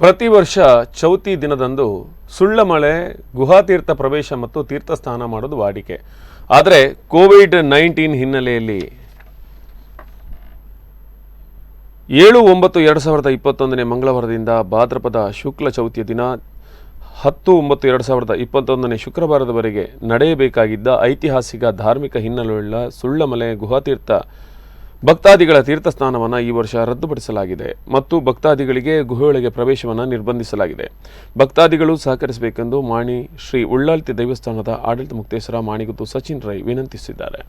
ಪ್ರತಿ ವರ್ಷ ಚೌತಿ ದಿನದಂದು ಸುಳ್ಳಮಲೆ ಗುಹಾತೀರ್ಥ ಪ್ರವೇಶ ಮತ್ತು ತೀರ್ಥಸ್ನಾನ ಮಾಡೋದು ವಾಡಿಕೆ. ಆದರೆ ಕೋವಿಡ್-19 ಹಿನ್ನೆಲೆಯಲ್ಲಿ 7/9/2021 ಮಂಗಳವಾರದಿಂದ ಭಾದ್ರಪದ ಶುಕ್ಲ ಚೌತಿಯ ದಿನ 10/9/2021 ಶುಕ್ರವಾರದವರೆಗೆ ನಡೆಯಬೇಕಾಗಿದ್ದ ಐತಿಹಾಸಿಕ ಧಾರ್ಮಿಕ ಹಿನ್ನೆಲೆಯುಳ್ಳ ಸುಳ್ಳಮಲೆ ಗುಹಾತೀರ್ಥ ಭಕ್ತಾದಿಗಳ ತೀರ್ಥಸ್ನಾನವನ್ನು ಈ ವರ್ಷ ರದ್ದುಪಡಿಸಲಾಗಿದೆ ಮತ್ತು ಭಕ್ತಾದಿಗಳಿಗೆ ಗುಹೆಯೊಳಗೆ ಪ್ರವೇಶವನ್ನು ನಿರ್ಬಂಧಿಸಲಾಗಿದೆ. ಭಕ್ತಾದಿಗಳು ಸಹಕರಿಸಬೇಕೆಂದು ಮಾಣಿ ಶ್ರೀ ಉಳ್ಳಾಲ್ತಿ ದೇವಸ್ಥಾನದ ಆಡಳಿತ ಮುಕ್ತೇಶ್ವರ ಮಾಣಿಗುತ್ತು ಸಚಿನ್ ರೈ ವಿನಂತಿಸಿದ್ದಾರೆ.